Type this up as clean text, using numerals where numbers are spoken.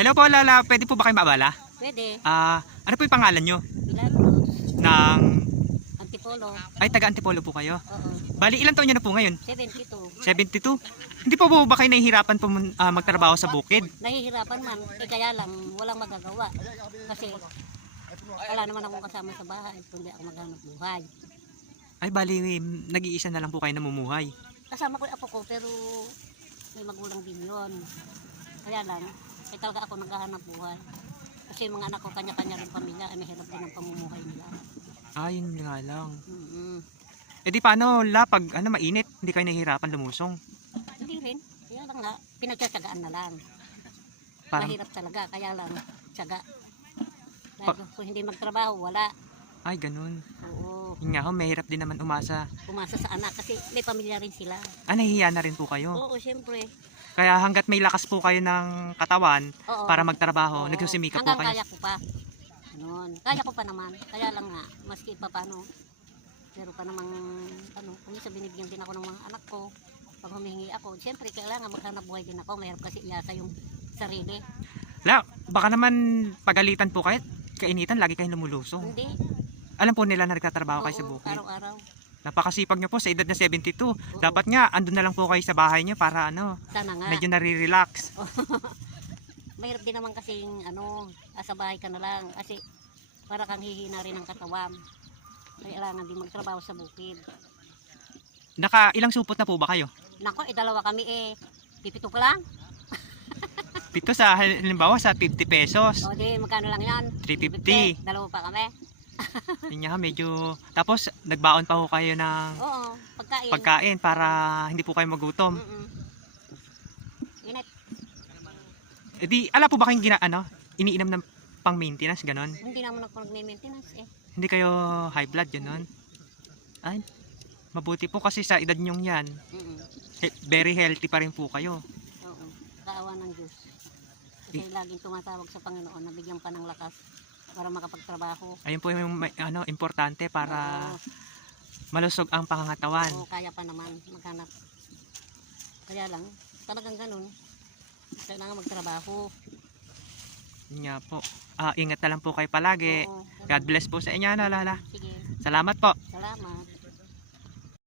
Hello po, Lala. Pwede po ba kayo maabala? Pwede. Ano po yung pangalan nyo? Milagros. Ng... Antipolo. Ay, taga Antipolo po kayo. Oo. Bali, ilang taon nyo na po ngayon? 72. 72? Hindi po ba kayo nahihirapan po magtrabaho sa bukid? Nahihirapan man. Kaya lang, walang magagawa. Kasi wala naman akong kasama sa bahay. Kundi ako maghanap buhay. Ay, bali, nag-iisa na lang po kayo namumuhay. Kasama ko yung apo ko, pero may magulang din yun. Kaya lang, talaga ako naghahanap buhay. Kasi yung mga anak ko, kanya-kanya rin pamilya, ay mahirap din ang pamumuhay nila. Yun nga lang. Mm-hmm. Eh di paano, La, pag mainit, hindi kayo nahihirapan lumusong? Hindi rin. Kaya lang nga, pinagtsatsagaan na lang. Parang... Mahirap talaga, kaya lang, tsaga. Dahil kung hindi magtrabaho, wala. Ay, ganun. Oo. Yun nga ho, mahirap din naman umasa. Umasa sa anak kasi may pamilya rin sila. Nahihiya na rin po kayo. Oo, siyempre. Kaya hanggat may lakas po kayo ng katawan Oo. para magtrabaho, Oo. nagsusumika po Hanggang kayo. kaya ko pa. Ganun. Kaya ko pa naman. Kaya lang nga, maski pa paano. Pero pa namang, kung isa binibigyan din ako ng mga anak ko. Pag humihingi ako, siyempre kailangan maghanap buhay din ako. Mahirap kasi iasa yung sarili. La, baka naman pagalitan po kayo, kainitan, lagi kayong lumulusong. Hindi. Alam po nila na nagtatrabaho kayo sa Oo, bukid. araw-araw. Napakasipag nyo po sa edad na 72. Oo. Dapat nga, andun na lang po kayo sa bahay nyo para Sana nga. medyo nare-relax. Mahirap din naman kasi sa bahay ka na lang. Kasi para kang hihina rin ng katawan. Kailangan din magtrabaho sa bukid. Ilang supot na po ba kayo? Nako, dalawa kami pipito pa lang. Pito sa, halimbawa sa 50 pesos. O di, magkano lang yan? 350. Dalawa pa kami. Yun nga, medyo... Tapos, nagbaon pa ho kayo ng Oo, pagkain. pagkain para hindi po kayo magutom. Init. E di, ala po ba kayong iniinom ng pang maintenance, ganon? Hindi naman ako nag-maintenance Hindi kayo high blood, ganon? Ay, mabuti po kasi sa edad nyong yan, very healthy pa rin po kayo. Oo, kaawa ng Diyos. Kasi laging tumatawag sa Panginoon na bigyan pa ng lakas para makapagtrabaho. Ayun po yung importante para malusog ang pangangatawan. Oo, kaya pa naman maghanap. Kaya lang, talagang ganun. Kailangan magtrabaho. Yun nga po. Ingat na lang po kayo palagi. Oo, God bless po sa inyo, Lala. sige, Salamat po. salamat.